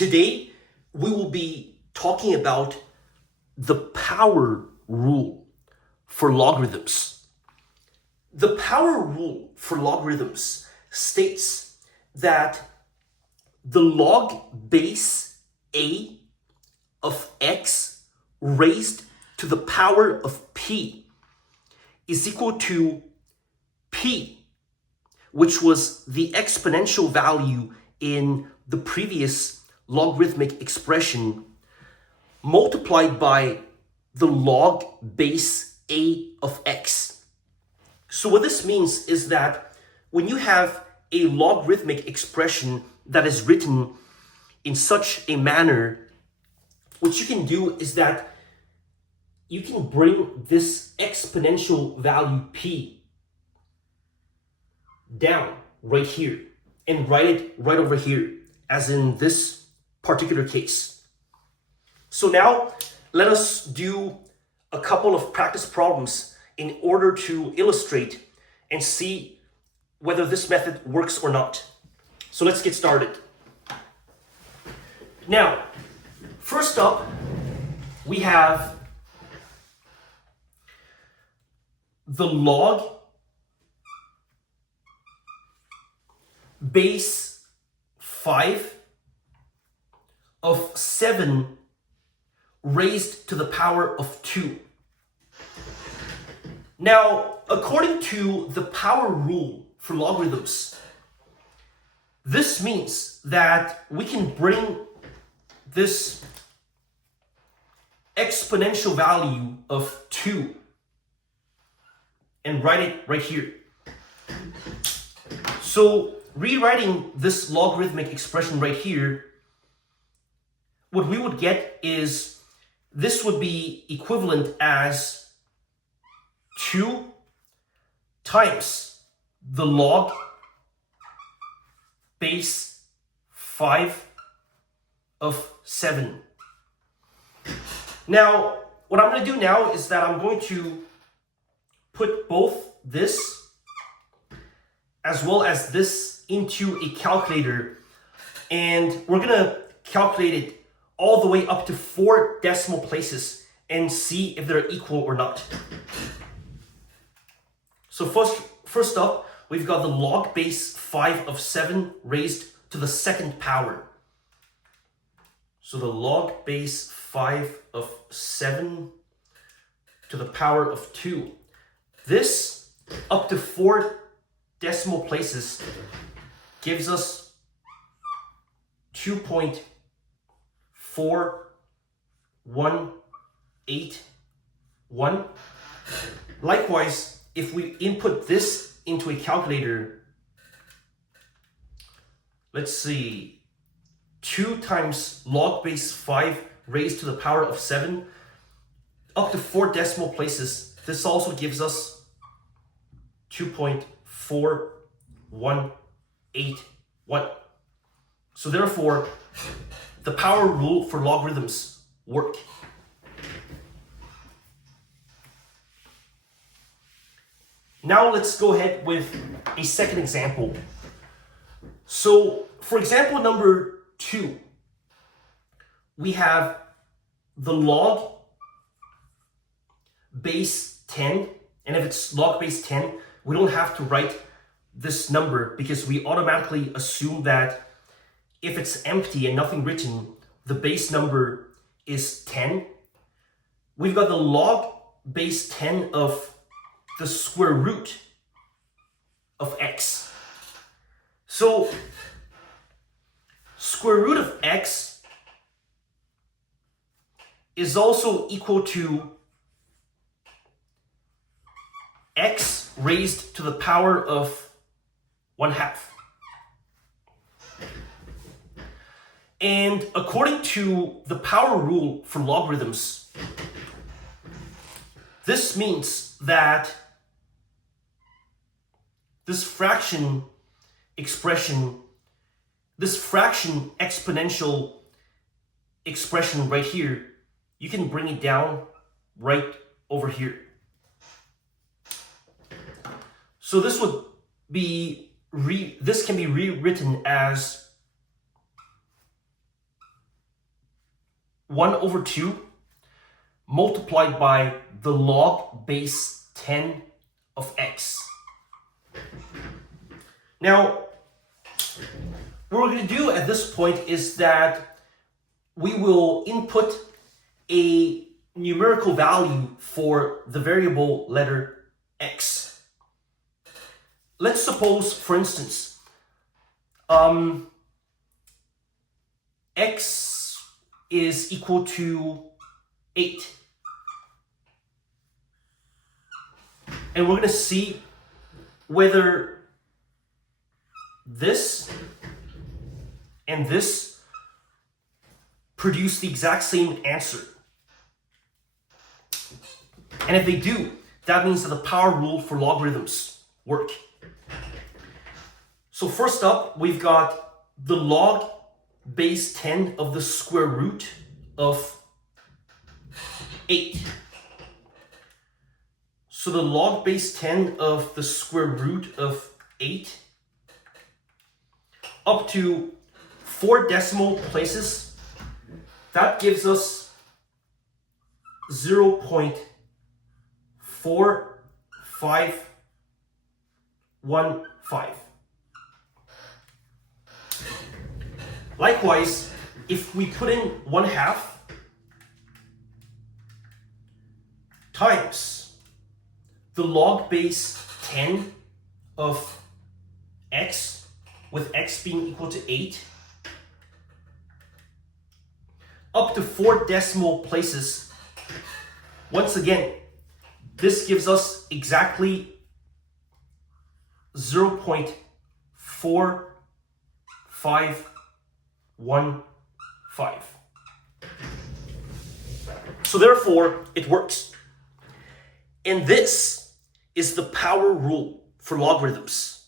Today, we will be talking about the power rule for logarithms. The power rule for logarithms states that the log base a of x raised to the power of p is equal to p, which was the exponential value in the previous logarithmic expression, multiplied by the log base a of x. So what this means is that when you have a logarithmic expression that is written in such a manner, what you can do is that you can bring this exponential value p down right here and write it right over here, as in this particular case. So now let us do a couple of practice problems in order to illustrate and see whether this method works or not. So let's get started. Now, first up, we have the log base 5 of 7 raised to the power of 2. Now, according to the power rule for logarithms, this means that we can bring this exponential value of 2 and write it right here. So rewriting this logarithmic expression right here, what we would get is this would be equivalent as 2 times the log base 5 of 7. Now, what I'm going to do now is that I'm going to put both this as well as this into a calculator, and we're going to calculate it all the way up to 4 decimal places and see if they're equal or not. So first up, we've got the log base 5 of 7 raised to the second power. So the log base 5 of 7 to the power of 2. This up to 4 decimal places gives us 2.4181. Likewise, if we input this into a calculator, let's see, 2 times log base 5 raised to the power of 7, up to 4 decimal places, this also gives us 2.4181. So therefore, the power rule for logarithms work. Now let's go ahead with a second example. So for example number 2, we have the log base 10, and if it's log base 10, we don't have to write this number because we automatically assume that if it's empty and nothing written, the base number is 10. We've got the log base 10 of the square root of x. So square root of x is also equal to x raised to the power of 1/2. And according to the power rule for logarithms, this means that this fraction expression, this fraction exponential expression right here, you can bring it down right over here. So this would be this can be rewritten as 1 over 2 multiplied by the log base 10 of x. Now, what we're going to do at this point is that we will input a numerical value for the variable letter x. Let's suppose, for instance, x is equal to 8. And we're going to see whether this and this produce the exact same answer. And if they do, that means that the power rule for logarithms work. So first up, we've got the log base 10 of the square root of 8. So the log base 10 of the square root of 8 up to 4 decimal places, that gives us 0.4515. Likewise, if we put in 1/2 times the log base 10 of x, with x being equal to 8, up to 4 decimal places, once again, this gives us exactly 0.4515. So therefore, it works. And this is the power rule for logarithms.